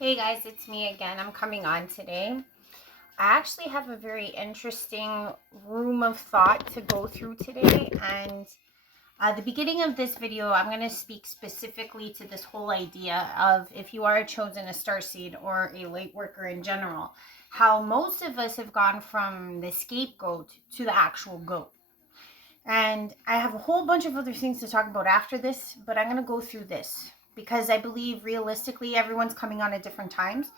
Hey guys, it's me again. I'm coming on today. I actually have a very interesting room of thought to go through today. And at the beginning of this video, I'm going to speak specifically to this whole idea of if you are chosen a starseed or a light worker in general, how most of us have gone from the scapegoat to the actual goat. And I have a whole bunch of other things to talk about after this, but I'm going to go through this because I believe realistically everyone's coming on at different times.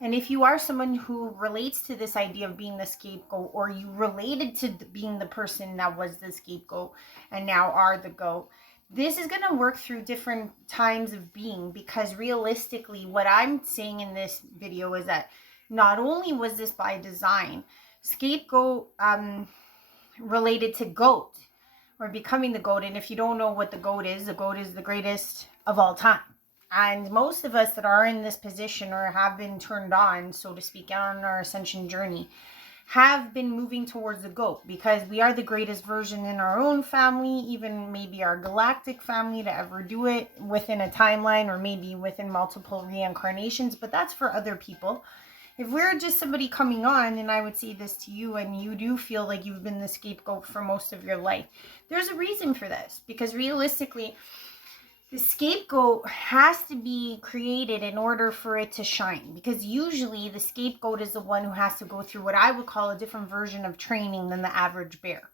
And if you are someone who relates to this idea of being the scapegoat, or you related to being the person that was the scapegoat and now are the goat, this is going to work through different times of being, because realistically what I'm saying in this video is that not only was this by design, scapegoat related to goat, or becoming the GOAT. And if you don't know what the GOAT is the greatest of all time. And most of us that are in this position or have been turned on, so to speak, on our ascension journey, have been moving towards the GOAT, because we are the greatest version in our own family, even maybe our galactic family to ever do it within a timeline, or maybe within multiple reincarnations, but that's for other people. If we're just somebody coming on, and I would say this to you, and you do feel like you've been the scapegoat for most of your life, there's a reason for this. Because realistically, the scapegoat has to be created in order for it to shine. Because usually the scapegoat is the one who has to go through what I would call a different version of training than the average bear.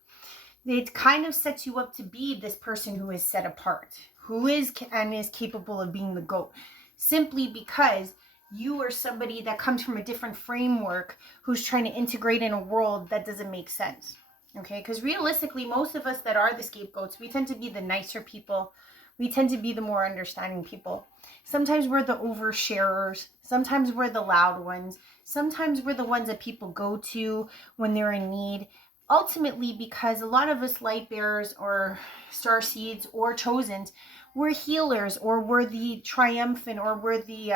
It kind of sets you up to be this person who is set apart, who is and is capable of being the GOAT, simply because you are somebody that comes from a different framework who's trying to integrate in a world that doesn't make sense. Okay, because realistically, most of us that are the scapegoats, we tend to be the nicer people. We tend to be the more understanding people. Sometimes we're the oversharers. Sometimes we're the loud ones. Sometimes we're the ones that people go to when they're in need. Ultimately, because a lot of us light bearers or star seeds or chosens, we're healers, or we're the triumphant, or we're the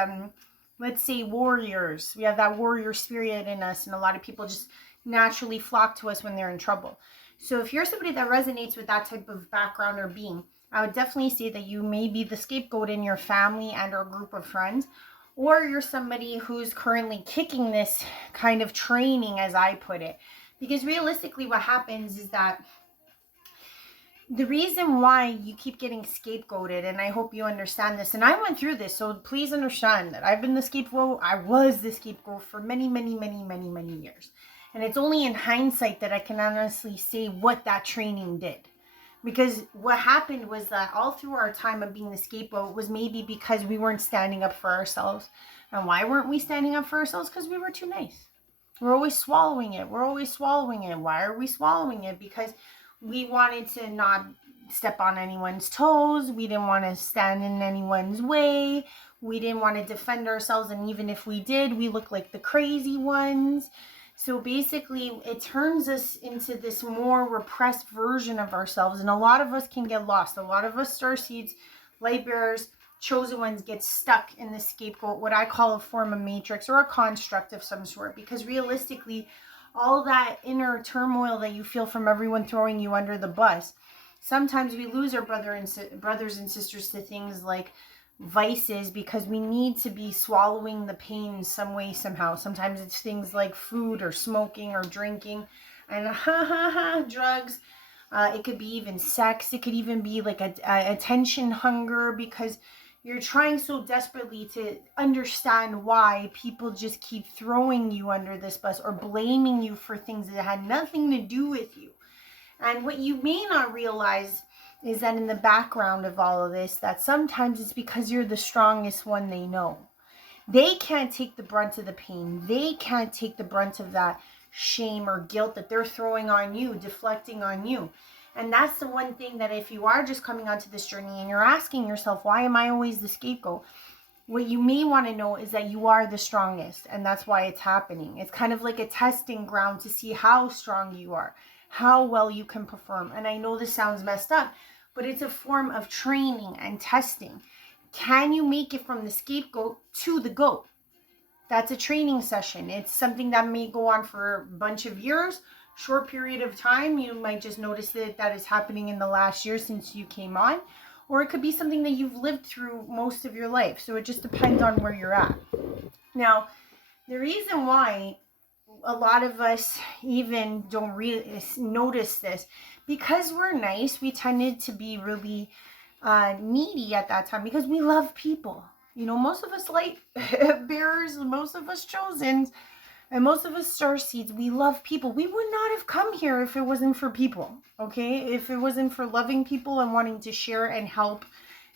let's say warriors. We have that warrior spirit in us, and a lot of people just naturally flock to us when they're in trouble. So if you're somebody that resonates with that type of background or being, I would definitely say that you may be the scapegoat in your family and or group of friends, or you're somebody who's currently kicking this kind of training, as I put it. Because realistically what happens is that the reason why you keep getting scapegoated, and I hope you understand this, and I went through this, so please understand that I've been the scapegoat. I was the scapegoat for many years. And it's only in hindsight that I can honestly say what that training did. Because what happened was that all through our time of being the scapegoat was maybe because we weren't standing up for ourselves. And why weren't we standing up for ourselves? Because we were too nice. We're always swallowing it. We're always swallowing it. Why are we swallowing it? Because we wanted to not step on anyone's toes. We didn't want to stand in anyone's way. We didn't want to defend ourselves. And even if we did, we looked like the crazy ones. So basically, it turns us into this more repressed version of ourselves. And a lot of us can get lost. A lot of us starseeds, light bearers, chosen ones get stuck in the scapegoat, what I call a form of matrix or a construct of some sort. Because realistically, all that inner turmoil that you feel from everyone throwing you under the bus, sometimes we lose our brothers and sisters to things like vices, because we need to be swallowing the pain some way, somehow. Sometimes it's things like food or smoking or drinking and drugs. It could be even sex. It could even be like a attention hunger, because you're trying so desperately to understand why people just keep throwing you under this bus or blaming you for things that had nothing to do with you. And what you may not realize is that in the background of all of this, that sometimes it's because you're the strongest one they know. They can't take the brunt of the pain. They can't take the brunt of that shame or guilt that they're throwing on you, deflecting on you. And that's the one thing that if you are just coming onto this journey and you're asking yourself, why am I always the scapegoat? What you may want to know is that you are the strongest, and that's why it's happening. It's kind of like a testing ground to see how strong you are, how well you can perform. And I know this sounds messed up, but it's a form of training and testing. Can you make it from the scapegoat to the goat? That's a training session. It's something that may go on for a bunch of years, short period of time. You might just notice that is happening in the last year since you came on, or it could be something that you've lived through most of your life. So it just depends on where you're at. Now, the reason why a lot of us even don't really notice this, because we're nice, we tended to be really needy at that time because we love people. You know, most of us light bearers, most of us chosens, and most of us star seeds, we love people. We would not have come here if it wasn't for people, okay? If it wasn't for loving people and wanting to share and help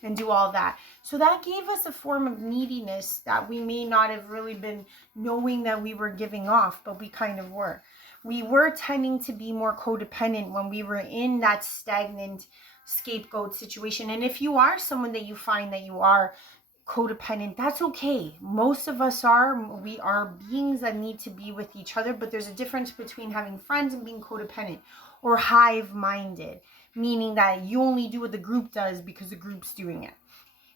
and do all that. So that gave us a form of neediness that we may not have really been knowing that we were giving off, but we kind of were. We were tending to be more codependent when we were in that stagnant scapegoat situation. And if you are someone that you find that you are codependent, that's okay. Most of us are. We are beings that need to be with each other, but there's a difference between having friends and being codependent or hive-minded, meaning that you only do what the group does because the group's doing it.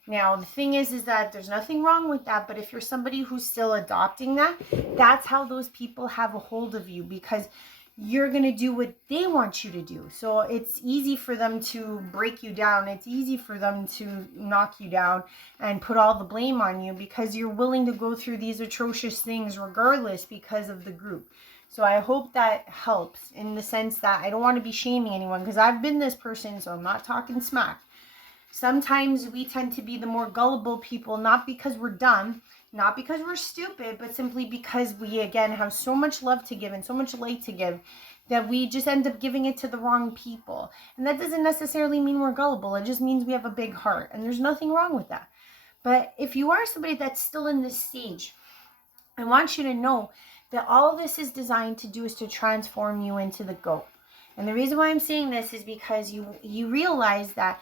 Now, the thing is that there's nothing wrong with that, but if you're somebody who's still adopting that, that's how those people have a hold of you, because you're going to do what they want you to do. So it's easy for them to break you down. It's easy for them to knock you down and put all the blame on you because you're willing to go through these atrocious things regardless because of the group. So I hope that helps in the sense that I don't want to be shaming anyone, because I've been this person, so I'm not talking smack. Sometimes we tend to be the more gullible people, not because we're dumb, not because we're stupid, but simply because we, again, have so much love to give and so much light to give that we just end up giving it to the wrong people. And that doesn't necessarily mean we're gullible. It just means we have a big heart, and there's nothing wrong with that. But if you are somebody that's still in this stage, I want you to know that all this is designed to do is to transform you into the GOAT. And the reason why I'm saying this is because you realize that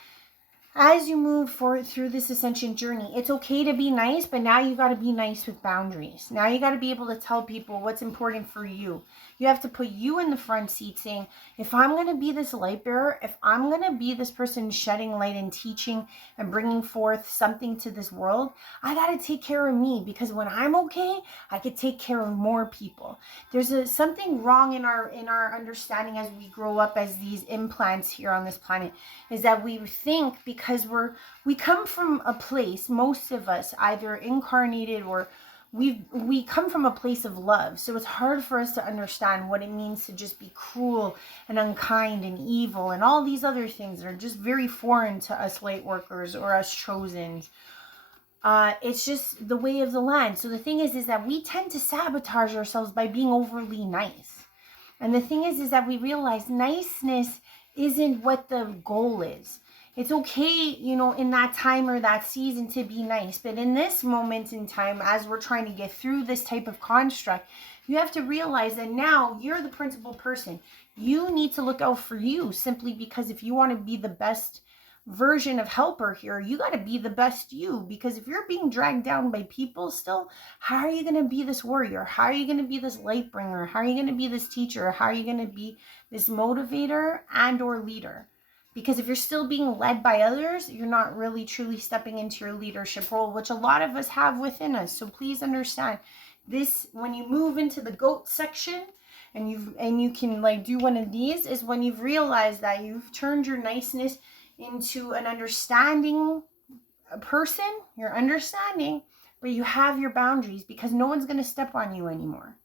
as you move forward through this ascension journey, it's okay to be nice, but now you got to be nice with boundaries. Now you got to be able to tell people what's important for you. You have to put you in the front seat saying, if I'm going to be this light bearer, if I'm going to be this person shedding light and teaching and bringing forth something to this world, I got to take care of me, because when I'm okay, I could take care of more people. There's something wrong in our understanding as we grow up as these implants here on this planet, is that we think because we come from a place, most of us, either incarnated or we come from a place of love. So it's hard for us to understand what it means to just be cruel and unkind and evil and all these other things that are just very foreign to us light workers or us chosens. It's just the way of the land. So the thing is that we tend to sabotage ourselves by being overly nice. And the thing is that we realize niceness isn't what the goal is. It's okay, you know, in that time or that season to be nice. But in this moment in time, as we're trying to get through this type of construct, you have to realize that now you're the principal person. You need to look out for you, simply because if you want to be the best version of helper here, you got to be the best you. Because if you're being dragged down by people still, how are you going to be this warrior? How are you going to be this light bringer? How are you going to be this teacher? How are you going to be this motivator and or leader? Because if you're still being led by others, you're not really truly stepping into your leadership role, which a lot of us have within us. So please understand this, when you move into the GOAT section and you can like do one of these, is when you've realized that you've turned your niceness into an understanding person. You're understanding, but you have your boundaries because no one's going to step on you anymore.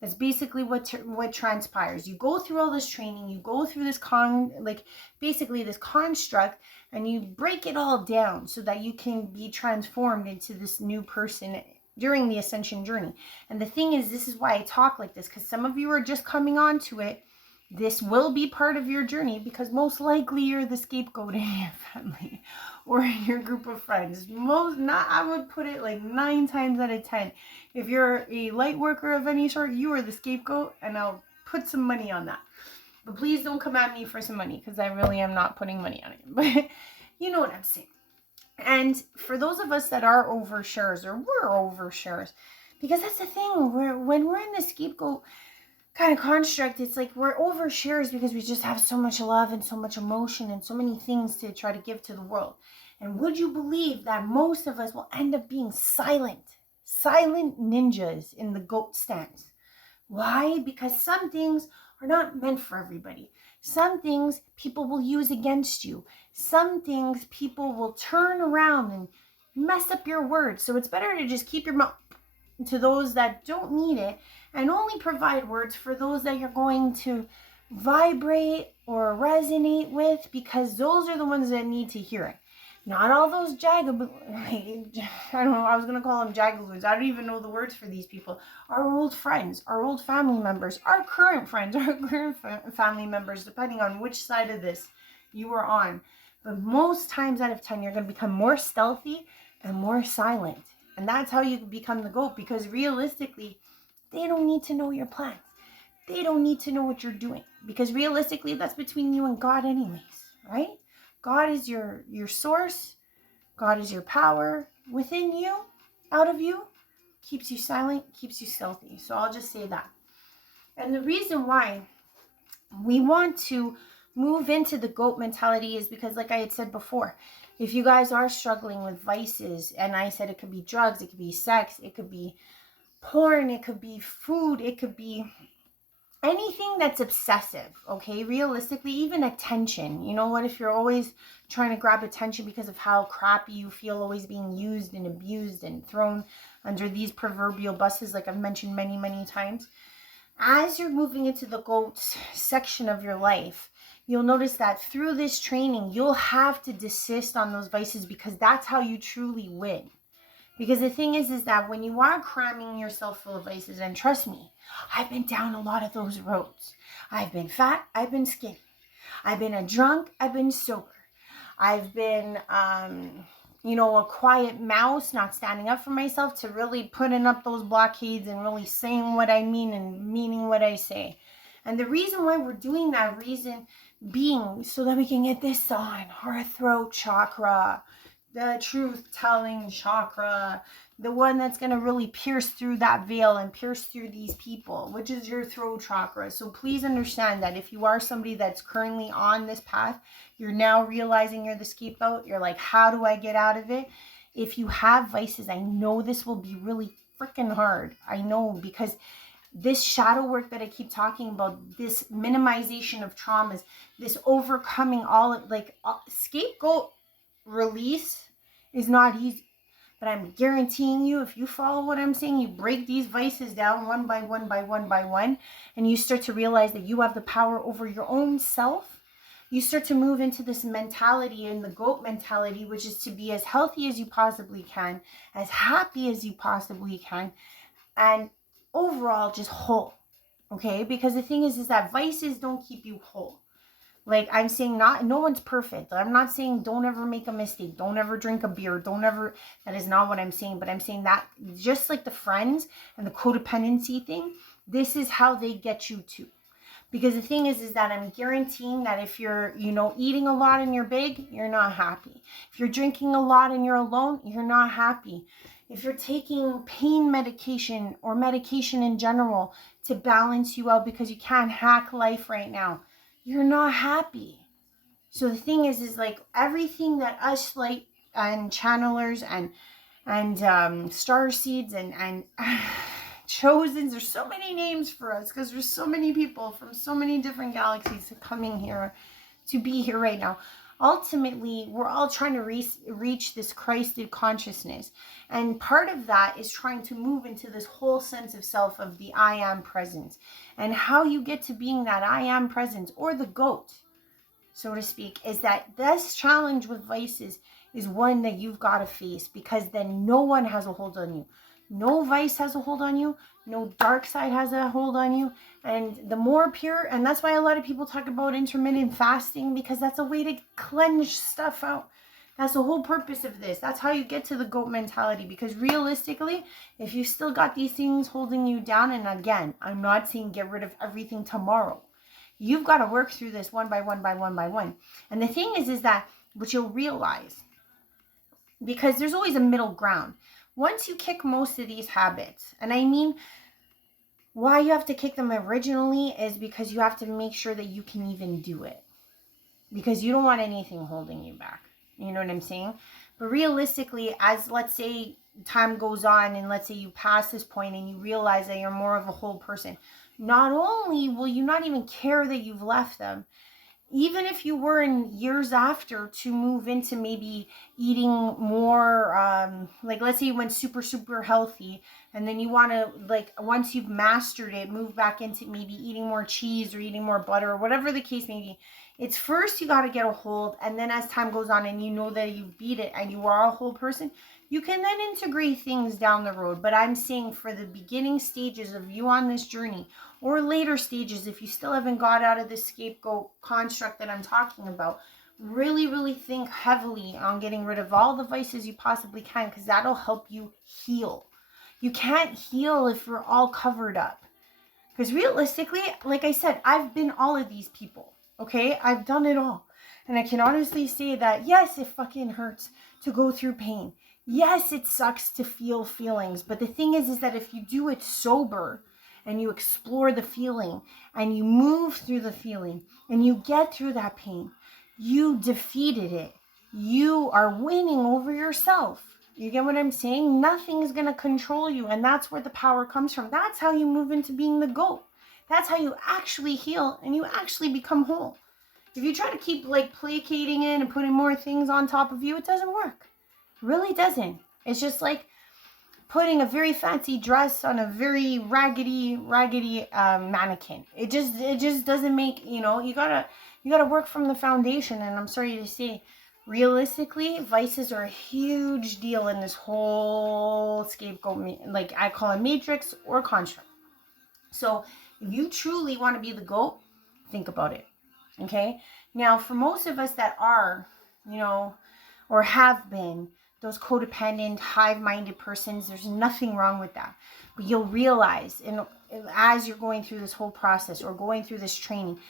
That's basically what transpires. You go through all this training, you go through this basically this construct, and you break it all down so that you can be transformed into this new person during the ascension journey. And the thing is, this is why I talk like this, because some of you are just coming on to it. This will be part of your journey because most likely you're the scapegoat in your family or in your group of friends. I would put it like 9 times out of 10. If you're a light worker of any sort, you are the scapegoat, and I'll put some money on that. But please don't come at me for some money, because I really am not putting money on it. But you know what I'm saying. And for those of us that are overshares, or we're overshares, because that's the thing, when we're in the scapegoat kind of construct, it's like we're overshares because we just have so much love and so much emotion and so many things to try to give to the world. And would you believe that most of us will end up being silent ninjas in the GOAT stance? Why? Because some things are not meant for everybody. Some things people will use against you. Some things people will turn around and mess up your words. So it's better to just keep your mouth to those that don't need it, and only provide words for those that you're going to vibrate or resonate with, because those are the ones that need to hear it. Not all those I don't know, I was going to call them jagaboos. I don't even know the words for these people. Our old friends, our old family members, our current friends, our current family members, depending on which side of this you are on. But most times out of 10, you're going to become more stealthy and more silent. And that's how you become the GOAT, because realistically, they don't need to know your plans. They don't need to know what you're doing, because realistically, that's between you and God anyways, right? God is your source. God is your power within you, out of you, keeps you silent, keeps you stealthy. So I'll just say that. And the reason why we want to move into the GOAT mentality is because, like I had said before, if you guys are struggling with vices, and I said it could be drugs, it could be sex, it could be porn, it could be food, it could be anything that's obsessive, okay? Realistically, even attention. You know what? If you're always trying to grab attention because of how crappy you feel, always being used and abused and thrown under these proverbial buses, like I've mentioned many, many times, as you're moving into the GOAT section of your life, you'll notice that through this training, you'll have to desist on those vices, because that's how you truly win. Because the thing is that when you are cramming yourself full of vices, and trust me, I've been down a lot of those roads. I've been fat, I've been skinny. I've been a drunk, I've been sober. I've been, a quiet mouse, not standing up for myself, to really putting up those blockades and really saying what I mean and meaning what I say. And the reason why we're doing that, reason being so that we can get this on our throat chakra, the truth-telling chakra, the one that's going to really pierce through that veil and pierce through these people, which is your throat chakra. So please understand that if you are somebody that's currently on this path, you're now realizing you're the scapegoat. You're like, how do I get out of it? If you have vices, I know this will be really freaking hard. I know, because this shadow work that I keep talking about, this minimization of traumas, this overcoming all of, scapegoat release is not easy. But I'm guaranteeing you, if you follow what I'm saying, you break these vices down one by one by one by one, and you start to realize that you have the power over your own self, you start to move into this mentality, in the GOAT mentality, which is to be as healthy as you possibly can, as happy as you possibly can, and overall just whole. Okay? Because the thing is that vices don't keep you whole. Like I'm saying, no one's perfect. I'm not saying don't ever make a mistake. Don't ever drink a beer. That is not what I'm saying. But I'm saying that just like the friends and the codependency thing, this is how they get you to. Because the thing is that I'm guaranteeing that if you're, eating a lot and you're big, you're not happy. If you're drinking a lot and you're alone, you're not happy. If you're taking pain medication or medication in general to balance you out because you can't hack life right now, you're not happy. So the thing is like everything that us light and channelers and star seeds and chosens, there's so many names for us because there's so many people from so many different galaxies coming here to be here right now. Ultimately, we're all trying to reach this Christed consciousness. And part of that is trying to move into this whole sense of self, of the I am presence. And how you get to being that I am presence, or the GOAT, so to speak, is that this challenge with vices is one that you've got to face, because then no one has a hold on you. No vice has a hold on you. No dark side has a hold on you. And the more pure, and that's why a lot of people talk about intermittent fasting, because that's a way to cleanse stuff out. That's the whole purpose of this. That's how you get to the GOAT mentality. Because realistically, if you still got these things holding you down, and again, I'm not saying get rid of everything tomorrow. You've got to work through this one by one by one by one. And the thing is that what you'll realize, because there's always a middle ground. Once you kick most of these habits, and I mean, why you have to kick them originally is because you have to make sure that you can even do it. Because you don't want anything holding you back. You know what I'm saying? But realistically, as let's say time goes on and let's say you pass this point and you realize that you're more of a whole person, not only will you not even care that you've left them, even if you were in years after to move into maybe eating more, like let's say you went super healthy, and then you want to, like, once you've mastered it, move back into maybe eating more cheese or eating more butter or whatever the case may be. It's first you got to get a hold, and then as time goes on and you know that you've beat it and you are a whole person, you can then integrate things down the road. But I'm saying for the beginning stages of you on this journey, or later stages, if you still haven't got out of the scapegoat construct that I'm talking about, really think heavily on getting rid of all the vices you possibly can, because that'll help you heal. You can't heal if you're all covered up. Because realistically, like I said, I've been all of these people. Okay? I've done it all. And I can honestly say that, yes, it fucking hurts to go through pain. Yes, it sucks to feel feelings. But the thing is that if you do it sober, and you explore the feeling, and you move through the feeling, and you get through that pain, you defeated it. You are winning over yourself. You get what I'm saying? Nothing is going to control you, and that's where the power comes from. That's how you move into being the GOAT. That's how you actually heal, and you actually become whole. If you try to keep like placating it and putting more things on top of you, it doesn't work. It really doesn't. It's just like putting a very fancy dress on a very raggedy mannequin. It just doesn't make, you gotta work from the foundation. And I'm sorry to say, realistically, vices are a huge deal in this whole scapegoat, like I call it, matrix or construct. So if you truly want to be the GOAT, think about it. Okay? Now, for most of us that are, or have been those codependent, hive-minded persons, there's nothing wrong with that. But you'll realize, as you're going through this whole process or going through this training,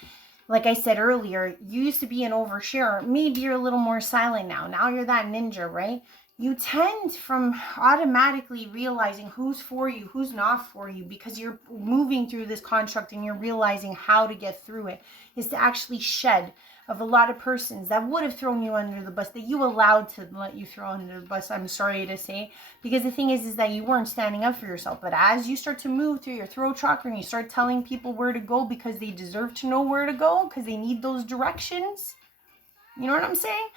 like I said earlier, you used to be an oversharer. Maybe you're a little more silent now. Now you're that ninja, right? You tend from automatically realizing who's for you, who's not for you, because you're moving through this construct and you're realizing how to get through it, is to actually shed of a lot of persons that would have thrown you under the bus, that you allowed to let you throw under the bus, I'm sorry to say. Because the thing is that you weren't standing up for yourself. But as you start to move through your throat chakra and you start telling people where to go because they deserve to know where to go, because they need those directions, you know what I'm saying?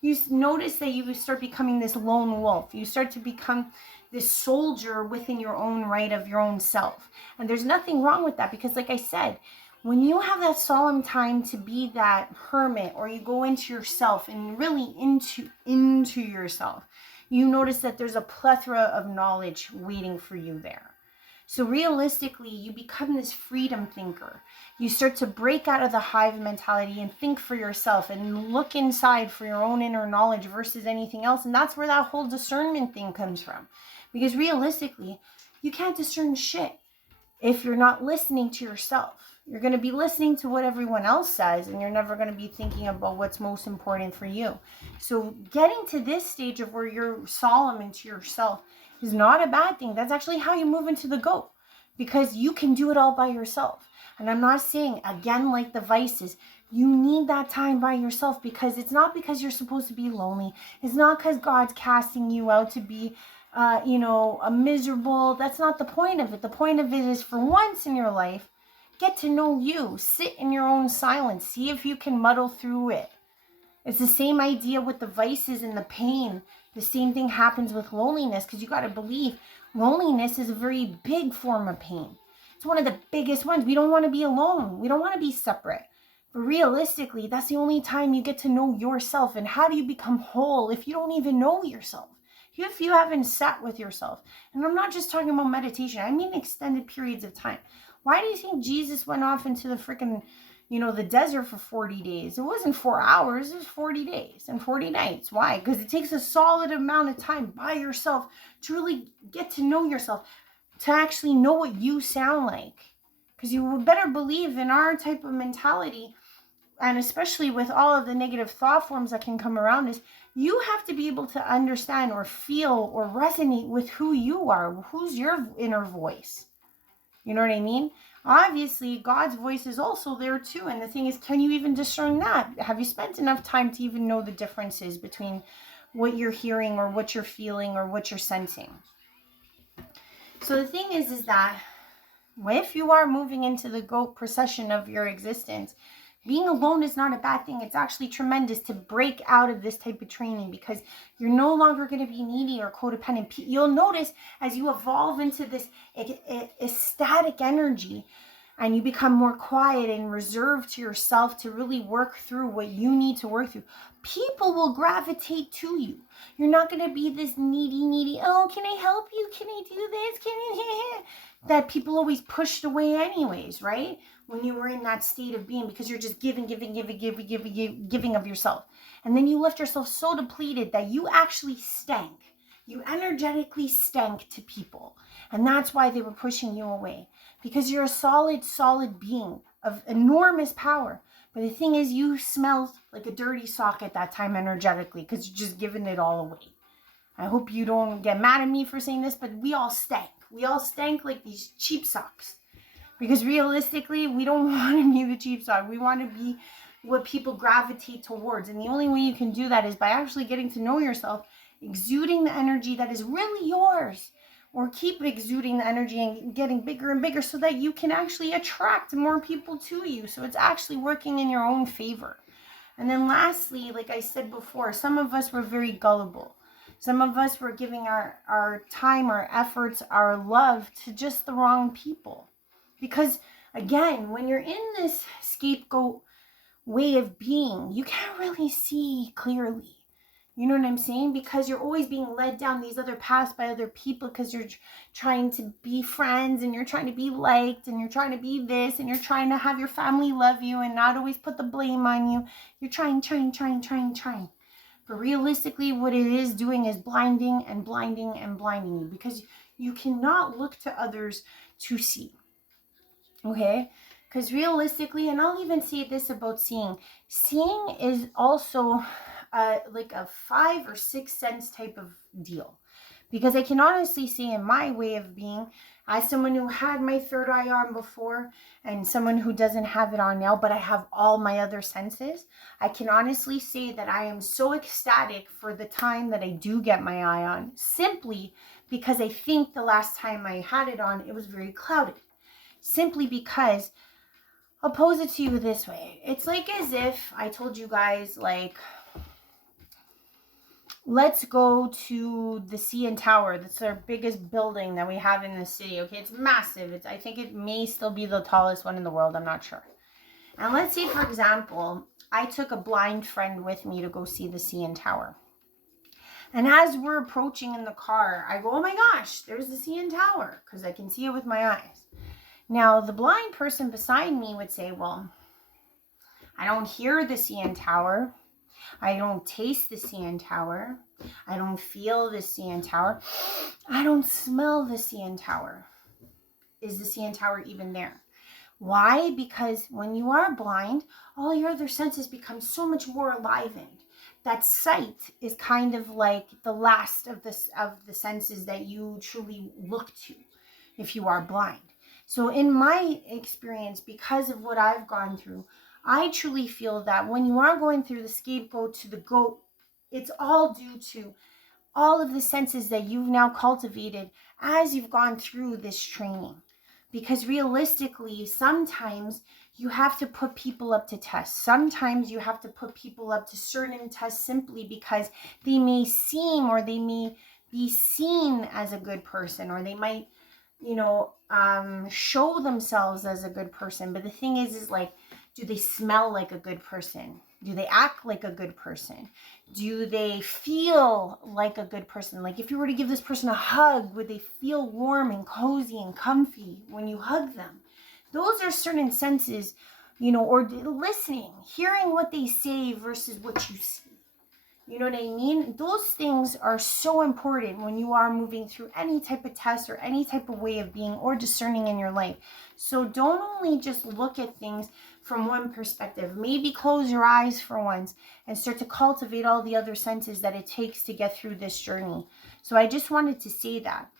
You notice that you start becoming this lone wolf. You start to become this soldier within your own right of your own self. And there's nothing wrong with that, because like I said, when you have that solemn time to be that hermit, or you go into yourself and really into yourself, you notice that there's a plethora of knowledge waiting for you there. So realistically, you become this freedom thinker. You start to break out of the hive mentality and think for yourself and look inside for your own inner knowledge versus anything else. And that's where that whole discernment thing comes from. Because realistically, you can't discern shit if you're not listening to yourself. You're going to be listening to what everyone else says, and you're never going to be thinking about what's most important for you. So getting to this stage of where you're solemn into yourself is not a bad thing. That's actually how you move into the GOAT, because you can do it all by yourself. And I'm not saying, again, like the vices, you need that time by yourself, because it's not because you're supposed to be lonely. It's not because God's casting you out to be a miserable. That's not the point of it. The point of it is, for once in your life, get to know you. Sit in your own silence. See if you can muddle through it. It's the same idea with the vices and the pain. The same thing happens with loneliness, because you got to believe loneliness is a very big form of pain. It's one of the biggest ones. We don't want to be alone. We don't want to be separate. But realistically, that's the only time you get to know yourself. And how do you become whole if you don't even know yourself? If you haven't sat with yourself. And I'm not just talking about meditation. I mean extended periods of time. Why do you think Jesus went off into the freaking, the desert for 40 days? It wasn't 4 hours, it was 40 days and 40 nights. Why? Because it takes a solid amount of time by yourself to really get to know yourself, to actually know what you sound like. Because you would better believe in our type of mentality, and especially with all of the negative thought forms that can come around us, you have to be able to understand or feel or resonate with who you are, who's your inner voice. You know what I mean? Obviously, God's voice is also there too. And the thing is, can you even discern that? Have you spent enough time to even know the differences between what you're hearing or what you're feeling or what you're sensing? So the thing is that if you are moving into the GOAT procession of your existence, Being alone is not a bad thing. It's actually tremendous to break out of this type of training, because you're no longer going to be needy or codependent. You'll notice as you evolve into this ecstatic energy, and you become more quiet and reserved to yourself to really work through what you need to work through, people will gravitate to you. You're not going to be this needy, oh, can I help you? Can I do this? Can I? That people always pushed away anyways, right? When you were in that state of being, because you're just giving of yourself. And then you left yourself so depleted that you actually stank. You energetically stank to people. And that's why they were pushing you away. Because you're a solid being of enormous power. But the thing is, you smelled like a dirty sock at that time energetically, because you're just giving it all away. I hope you don't get mad at me for saying this, but we all stank. We all stank like these cheap socks. Because realistically, we don't want to be the cheap sock. We want to be what people gravitate towards. And the only way you can do that is by actually getting to know yourself, exuding the energy that is really yours. Or keep exuding the energy and getting bigger and bigger so that you can actually attract more people to you. So it's actually working in your own favor. And then lastly, like I said before, some of us were very gullible. Some of us were giving our time, our efforts, our love to just the wrong people. Because again, when you're in this scapegoat way of being, you can't really see clearly. You know what I'm saying? Because you're always being led down these other paths by other people, because you're trying to be friends and you're trying to be liked and you're trying to be this and you're trying to have your family love you and not always put the blame on you. You're trying. But realistically, what it is doing is blinding you, because you cannot look to others to see. Okay? Because realistically, and I'll even say this about seeing is also like a 5 or 6 sense type of deal. Because I can honestly say, in my way of being, as someone who had my third eye on before and someone who doesn't have it on now, but I have all my other senses, I can honestly say that I am so ecstatic for the time that I do get my eye on, simply because I think the last time I had it on, it was very clouded. Simply because, I'll pose it to you this way. It's like as if I told you guys, like, let's go to the CN Tower. That's our biggest building that we have in the city. Okay, it's massive. I think it may still be the tallest one in the world. I'm not sure. And let's say, for example, I took a blind friend with me to go see the CN Tower. And as we're approaching in the car, I go, oh my gosh, there's the CN Tower, because I can see it with my eyes. Now, the blind person beside me would say, well, I don't hear the CN Tower. I don't taste the CN Tower. I don't feel the CN Tower. I don't smell the CN Tower. Is the CN Tower even there? Why? Because when you are blind, all your other senses become so much more enlivened. That sight is kind of like the last of the senses that you truly look to if you are blind. So in my experience, because of what I've gone through, I truly feel that when you are going through the scapegoat to the goat, it's all due to all of the senses that you've now cultivated as you've gone through this training. Because realistically, sometimes you have to put people up to tests. Sometimes you have to put people up to certain tests simply because they may seem, or they may be seen as a good person, or they might, show themselves as a good person. But the thing is like, do they smell like a good person? Do they act like a good person? Do they feel like a good person? Like if you were to give this person a hug, would they feel warm and cozy and comfy when you hug them? Those are certain senses, or listening, hearing what they say versus what you see. You know what I mean? Those things are so important when you are moving through any type of test or any type of way of being or discerning in your life. So don't only just look at things from one perspective. Maybe close your eyes for once and start to cultivate all the other senses that it takes to get through this journey. So I just wanted to say that.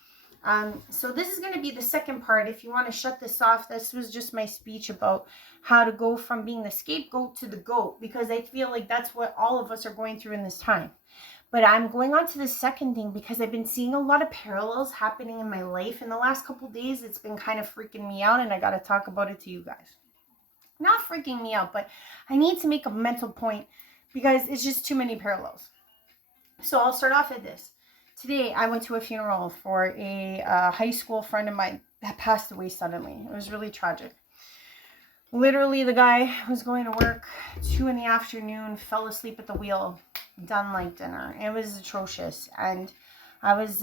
So this is going to be the second part. If you want to shut this off, this was just my speech about how to go from being the scapegoat to the goat, because I feel like that's what all of us are going through in this time. But I'm going on to the second thing because I've been seeing a lot of parallels happening in my life in the last couple of days. It's been kind of freaking me out, and I got to talk about it to you guys. not freaking me out, but I need to make a mental point because it's just too many parallels. So I'll start off with this. Today I went to a funeral for a high school friend of mine that passed away suddenly. It was really tragic. Literally, the guy was going to work 2 in the afternoon, fell asleep at the wheel, done like dinner. It was atrocious. And I was,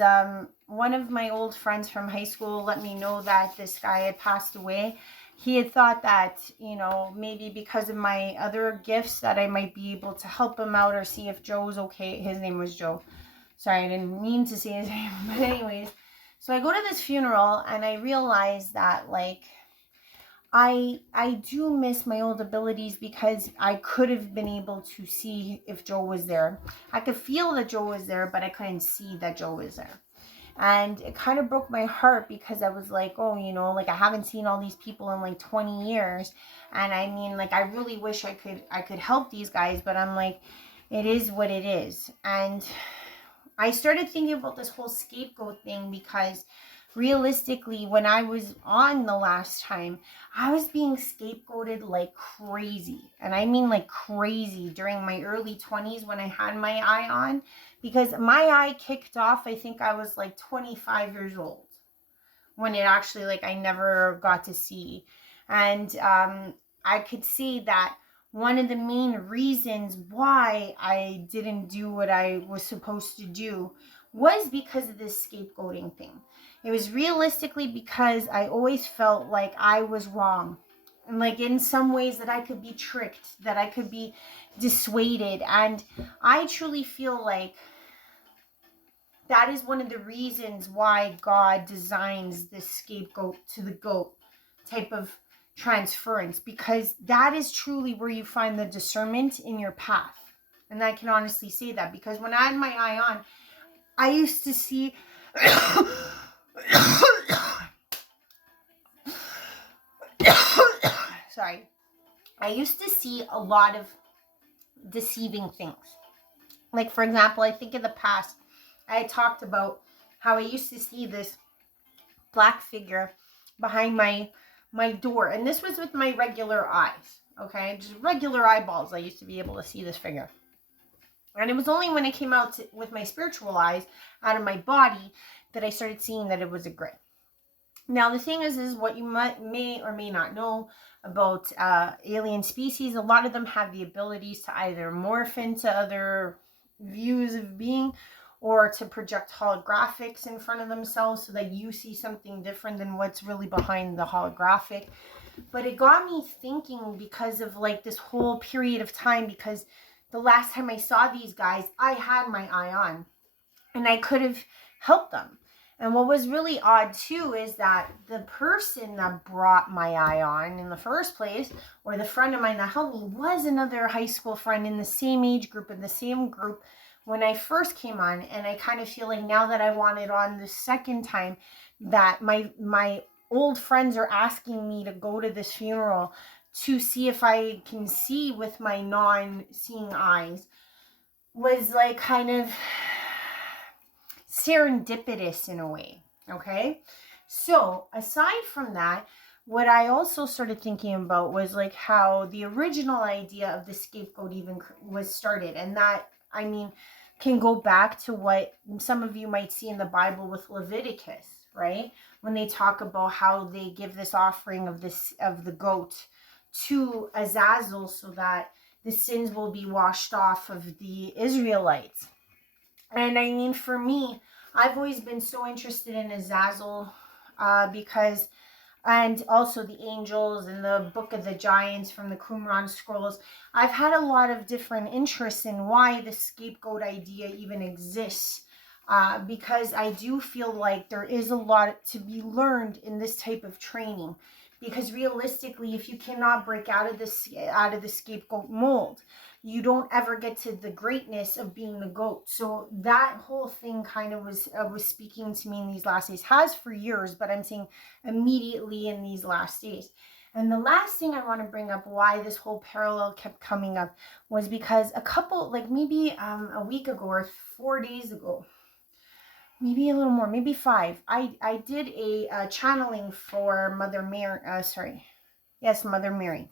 one of my old friends from high school let me know that this guy had passed away. He had thought that, you know, maybe because of my other gifts that I might be able to help him out or see if Joe's okay. His name was Joe. Sorry, I didn't mean to say his name. But anyways, so I go to this funeral and I realize that, like, I do miss my old abilities because I could have been able to see if Joe was there. I could feel that Joe was there, but I couldn't see that Joe was there. And it kind of broke my heart because I was like, oh, you know, like I haven't seen all these people in like 20 years. And I mean, like, I really wish I could help these guys, but I'm like, it is what it is. And I started thinking about this whole scapegoat thing because realistically, when I was on the last time, I was being scapegoated like crazy. And I mean like crazy during my early 20s when I had my eye on. Because my eye kicked off, I think I was like 25 years old. When it actually, like, I never got to see. And I could see that one of the main reasons why I didn't do what I was supposed to do was because of this scapegoating thing. It was realistically because I always felt like I was wrong. And like in some ways that I could be tricked, that I could be dissuaded. And I truly feel like that is one of the reasons why God designs this scapegoat to the goat type of transference, because that is truly where you find the discernment in your path. And I can honestly say that because when I had my eye on, I used to see sorry, I used to see a lot of deceiving things. Like, for example, I think in the past I talked about how I used to see this black figure behind my door, and this was with my regular eyes, okay, just regular eyeballs. I used to be able to see this figure, and it was only when I came out with my spiritual eyes out of my body that I started seeing that it was a gray. Now the thing is what you may or may not know about alien species. A lot of them have the abilities to either morph into other views of being or to project holographics in front of themselves so that you see something different than what's really behind the holographic. But it got me thinking because of like this whole period of time, because the last time I saw these guys, I had my eye on and I could have helped them. And what was really odd too is that the person that brought my eye on in the first place, or the friend of mine that helped me, was another high school friend in the same age group, in the same group when I first came on. And I kind of feel like now that I want it on the second time, that my old friends are asking me to go to this funeral to see if I can see with my non-seeing eyes, was like kind of serendipitous in a way. Okay, so aside from that, what I also started thinking about was like how the original idea of the scapegoat even was started, and that, I mean, can go back to what some of you might see in the Bible with Leviticus, right? When they talk about how they give this offering of the goat to Azazel so that the sins will be washed off of the Israelites. And I mean, for me, I've always been so interested in Azazel because, and also the angels and the Book of the Giants from the Qumran scrolls. I've had a lot of different interests in why the scapegoat idea even exists, because I do feel like there is a lot to be learned in this type of training. Because realistically, if you cannot break out of the scapegoat mold, you don't ever get to the greatness of being the goat. So that whole thing kind of was speaking to me in these last days. Has for years, but I'm saying immediately in these last days. And the last thing I want to bring up, why this whole parallel kept coming up, was because a couple, like maybe a week ago or 4 days ago, maybe a little more, maybe 5, I did a channeling for Mother Mary. Mother Mary.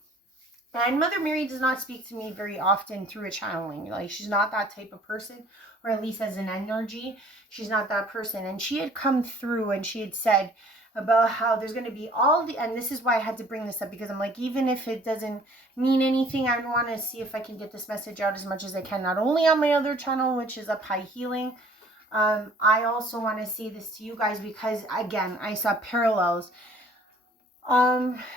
And Mother Mary does not speak to me very often through a channeling. Like, she's not that type of person, or at least as an energy, she's not that person. And she had come through and she had said about how there's going to be all the, and this is why I had to bring this up, because I'm like, even if it doesn't mean anything, I want to see if I can get this message out as much as I can, not only on my other channel, which is Up High Healing. I also want to say this to you guys because, again, I saw parallels.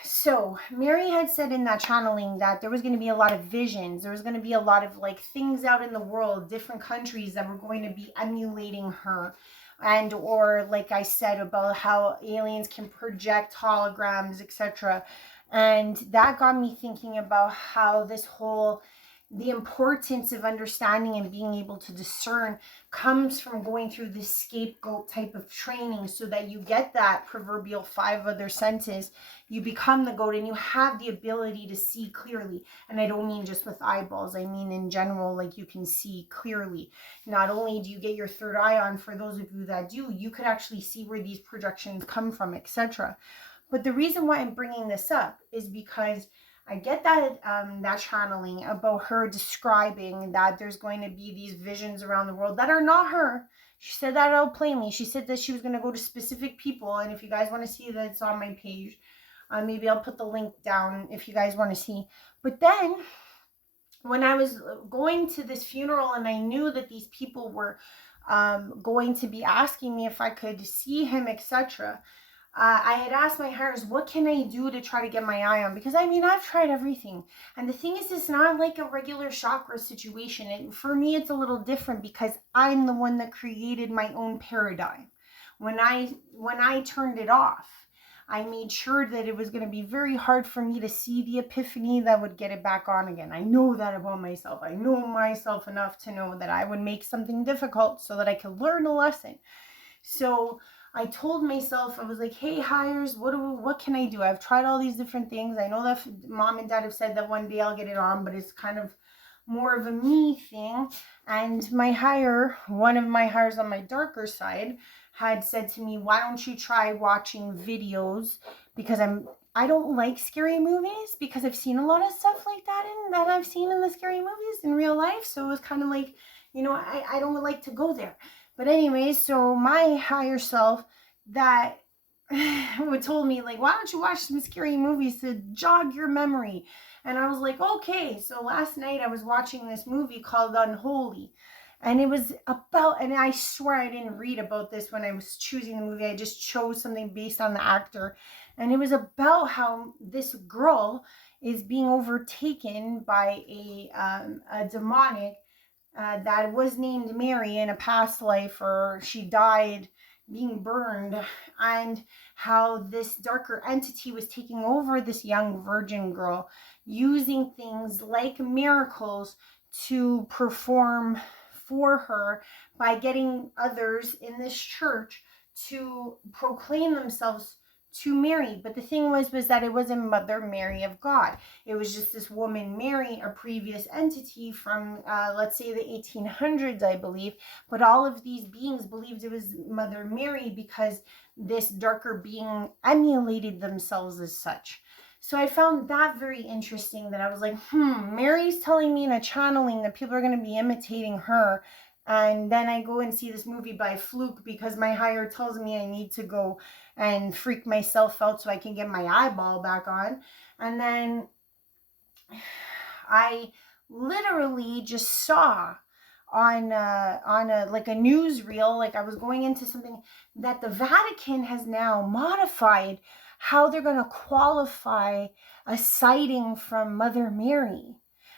So Mary had said in that channeling that there was going to be a lot of visions. There was going to be a lot of like things out in the world, different countries that were going to be emulating her. And, or like I said about how aliens can project holograms, etc. And that got me thinking about how this whole, the importance of understanding and being able to discern comes from going through this scapegoat type of training, so that you get that proverbial 5 other senses. You become the goat and you have the ability to see clearly. And I don't mean just with eyeballs, I mean in general, like you can see clearly. Not only do you get your third eye on, for those of you that do, you could actually see where these projections come from, etc. But the reason why I'm bringing this up is because I get that that channeling about her describing that there's going to be these visions around the world that are not her. She said that out plainly. She said that she was going to go to specific people, and if you guys want to see that, it's on my page. Maybe I'll put the link down if you guys want to see. But then, when I was going to this funeral and I knew that these people were going to be asking me if I could see him, etc., I had asked my hires, what can I do to try to get my eye on? Because I mean, I've tried everything. And the thing is, it's not like a regular chakra situation. For me, it's a little different because I'm the one that created my own paradigm. When I turned it off, I made sure that it was going to be very hard for me to see the epiphany that would get it back on again. I know that about myself. I know myself enough to know that I would make something difficult so that I could learn a lesson. So I told myself, I was like, hey, hires, what can I do? I've tried all these different things. I know that mom and dad have said that one day I'll get it on, but it's kind of more of a me thing. And my hire, one of my hires on my darker side, had said to me, why don't you try watching videos? Because I don't like scary movies, because I've seen a lot of stuff like that I've seen in the scary movies in real life. So it was kind of like, you know, I don't like to go there. But anyway, so my higher self that told me, like, why don't you watch some scary movies to jog your memory? And I was like, okay. So last night I was watching this movie called Unholy. And it was about, and I swear I didn't read about this when I was choosing the movie. I just chose something based on the actor. And it was about how this girl is being overtaken by a demonic that was named Mary in a past life, or she died being burned, and how this darker entity was taking over this young virgin girl, using things like miracles to perform for her by getting others in this church to proclaim themselves to Mary. But the thing was that it wasn't Mother Mary of God. It was just this woman Mary, a previous entity from, let's say, the 1800s, I believe. But all of these beings believed it was Mother Mary because this darker being emulated themselves as such. So I found that very interesting, that I was like, Mary's telling me in a channeling that people are going to be imitating her. And then I go and see this movie by fluke because my higher tells me I need to go and freak myself out so I can get my eyeball back on. And then I literally just saw on a like a newsreel, like I was going into something, that the Vatican has now modified how they're going to qualify a sighting from Mother Mary.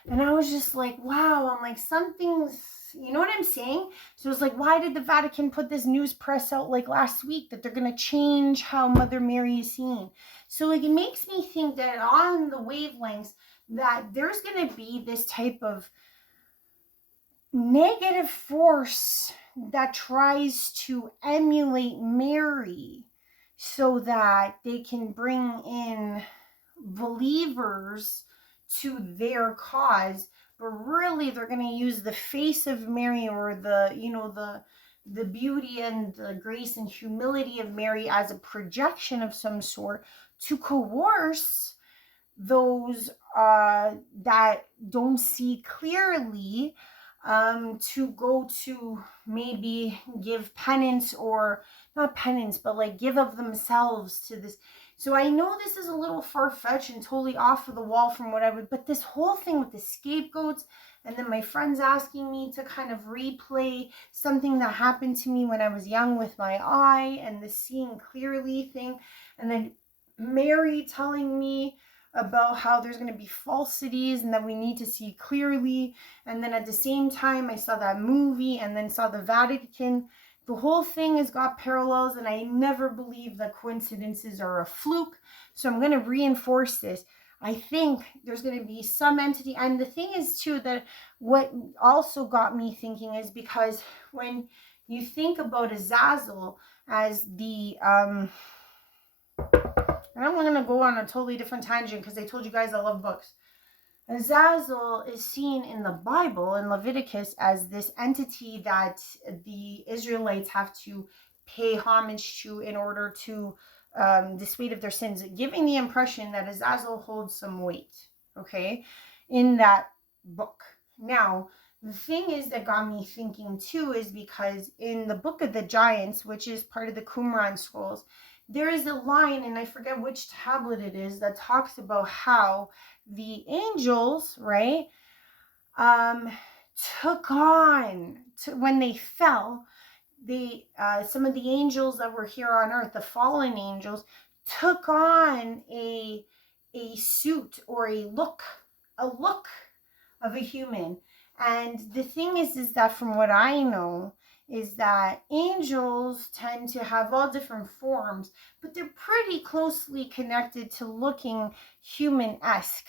And I was just like, wow, I'm like, something's, you know what I'm saying? So it's like, why did the Vatican put this news press out like last week that they're going to change how Mother Mary is seen? So like, it makes me think that on the wavelengths that there's going to be this type of negative force that tries to emulate Mary so that they can bring in believers to their cause, but really they're going to use the face of Mary, or the, you know, the beauty and the grace and humility of Mary as a projection of some sort to coerce those that don't see clearly, to go to maybe give penance, or not penance, but like give of themselves to this. So I know this is a little far-fetched and totally off of the wall from what I would, but this whole thing with the scapegoats, and then my friends asking me to kind of replay something that happened to me when I was young with my eye, and the seeing clearly thing, and then Mary telling me about how there's going to be falsities and that we need to see clearly. And then at the same time, I saw that movie and then saw the Vatican. The whole thing has got parallels, and I never believe that coincidences are a fluke. So I'm going to reinforce this. I think there's going to be some entity. And the thing is, too, that what also got me thinking is because when you think about Azazel as the I'm going to go on a totally different tangent because I told you guys I love books. Azazel is seen in the Bible, in Leviticus, as this entity that the Israelites have to pay homage to in order to dissuade of their sins, giving the impression that Azazel holds some weight, okay, in that book. Now, the thing is that got me thinking too is because in the Book of the Giants, which is part of the Qumran scrolls, there is a line, and I forget which tablet it is, that talks about how the angels, right, took on, when they fell, some of the angels that were here on earth, the fallen angels, took on a suit or a look of a human. And the thing is that from what I know, is that angels tend to have all different forms, but they're pretty closely connected to looking human-esque.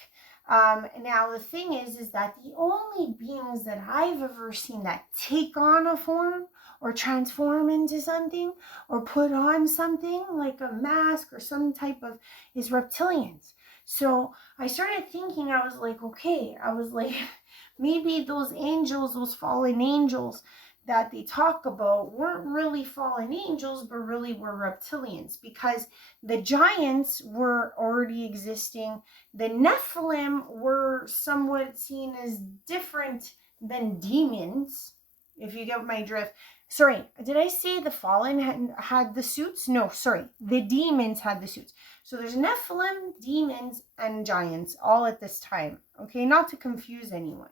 Now the thing is that the only beings that I've ever seen that take on a form or transform into something or put on something like a mask or some type of is reptilians. So I started thinking, I was like, okay, maybe those angels, those fallen angels that they talk about weren't really fallen angels, but really were reptilians, because the giants were already existing. The Nephilim were somewhat seen as different than demons, if you get my drift. Sorry, did I say the fallen had the suits? No, sorry, the demons had the suits. So there's Nephilim, demons, and giants all at this time, okay, not to confuse anyone.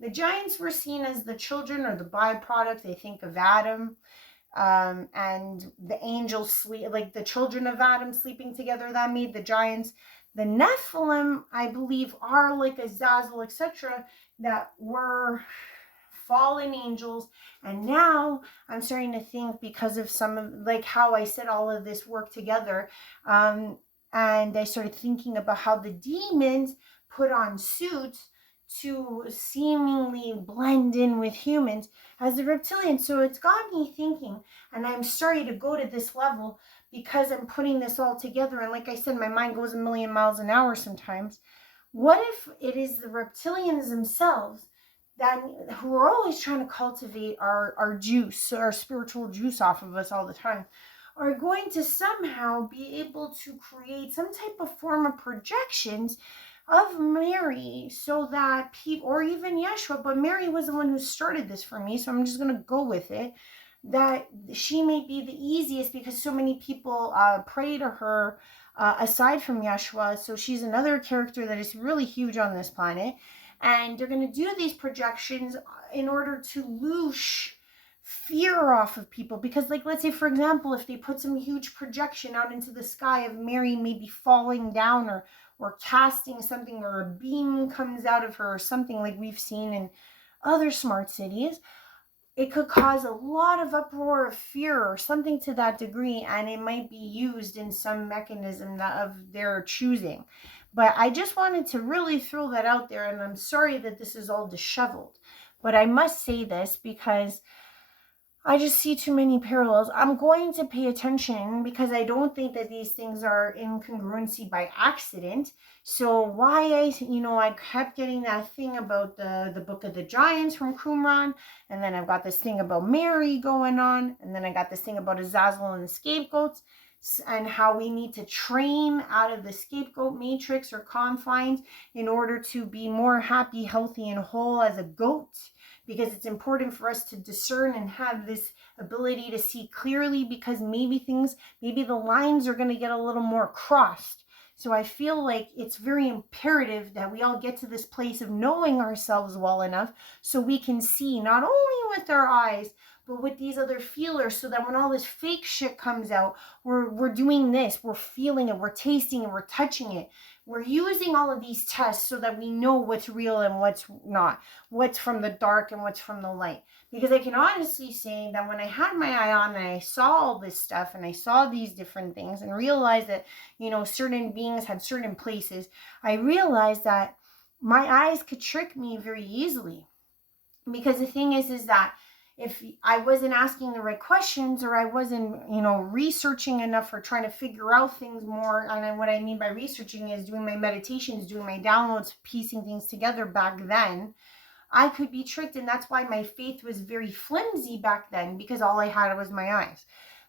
The giants were seen as the children or the byproduct, they think, of Adam, and the angels sleep, like the children of Adam sleeping together, that made the giants. The Nephilim, I believe, are like Azazel, etc., that were fallen angels. And now I'm starting to think, because of some of, like, how I said all of this work together, and I started thinking about how the demons put on suits to seemingly blend in with humans as the reptilians. So it's got me thinking, and I'm starting to go to this level because I'm putting this all together. And like I said, my mind goes a million miles an hour sometimes. What if it is the reptilians themselves that who are always trying to cultivate our juice, our spiritual juice off of us all the time, are going to somehow be able to create some type of form of projections of Mary, so that people, or even Yeshua, but Mary was the one who started this for me, so I'm just going to go with it, that she may be the easiest because so many people pray to her aside from Yeshua. So she's another character that is really huge on this planet, and they're going to do these projections in order to loose fear off of people. Because, like, let's say, for example, if they put some huge projection out into the sky of Mary maybe falling down, or casting something, or a beam comes out of her, or something like we've seen in other smart cities, it could cause a lot of uproar of fear or something to that degree, and it might be used in some mechanism of their choosing. But I just wanted to really throw that out there, and I'm sorry that this is all disheveled, but I must say this because I just see too many parallels. I'm going to pay attention because I don't think that these things are incongruency by accident. So why I kept getting that thing about the Book of the Giants from Qumran, and then I've got this thing about Mary going on, and then I got this thing about Azazel and the scapegoats. and how we need to train out of the scapegoat matrix or confines in order to be more happy, healthy, and whole as a goat, because it's important for us to discern and have this ability to see clearly, because maybe the lines are going to get a little more crossed. So I feel like it's very imperative that we all get to this place of knowing ourselves well enough so we can see not only with our eyes, but with these other feelers, so that when all this fake shit comes out, we're doing this, we're feeling it, we're tasting it, we're touching it. We're using all of these tests so that we know what's real and what's not, what's from the dark and what's from the light. Because I can honestly say that when I had my eye on and I saw all this stuff and I saw these different things and realized that, you know, certain beings had certain places, I realized that my eyes could trick me very easily. Because the thing is that if I wasn't asking the right questions, or I wasn't, you know, researching enough or trying to figure out things more, and what I mean by researching is doing my meditations, doing my downloads, piecing things together back then, I could be tricked. And that's why my faith was very flimsy back then, because all I had was my eyes.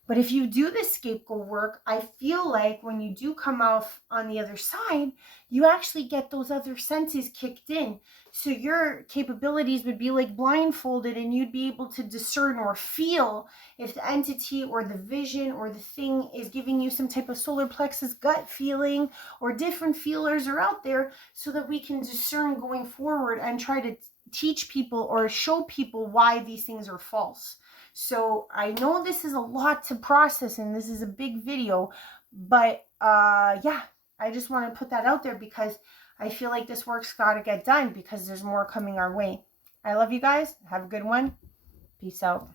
But if you do this scapegoat work, I feel like when you do come off on the other side, you actually get those other senses kicked in. So your capabilities would be like blindfolded, and you'd be able to discern or feel if the entity or the vision or the thing is giving you some type of solar plexus gut feeling, or different feelers are out there, so that we can discern going forward and try to teach people or show people why these things are false. So I know this is a lot to process and this is a big video, but yeah, I just want to put that out there because I feel like this work's got to get done, because there's more coming our way. I love you guys. Have a good one. Peace out.